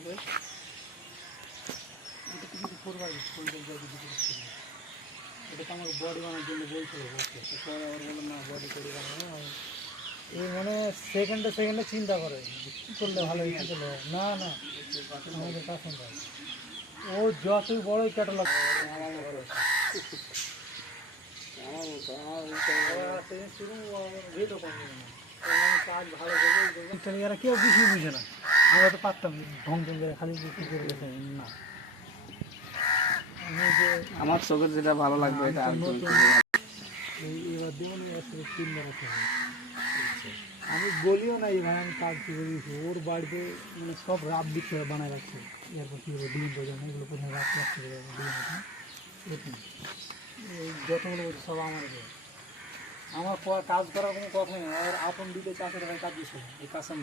থাকবে। এটা কিছু করবার এটা তো আমার বডি বানানোর জন্য বলছিল, পরে আবার বললাম না বডি করে বানাবো। এই মানে সেকেন্ডে চিন্তা করে কী করলে ভালো, কী করলে না না আমাদের কাছে ও যতই বড়ই ক্যাটালগ কাজ ভালো করবে, এরা কেউ কিছুই বুঝে না। আমরা তো পারতাম ঢং ঢং করে খালি কী করে গেছে না। আমি যে আমার চোখের যেটা ভালো লাগবে এটা আর এবার দেবো তিনবার আছে। আমি বলিও না এই ভাই আমি কাজ করে দিয়েছি, ওর বাড়িতে মানে সব রাত দিচ্ছে বানায় রাখছে। এরপর কী করবো ডিম বোঝানো এগুলো প্রথমে রাত রাখতে ডিম এরকম এই যতগুলো সব আমার আমার কাজ করার কোনো কথাই নেই। আর আপন দিতে 400 টাকায় কাজ দিচ্ছে এই কাজ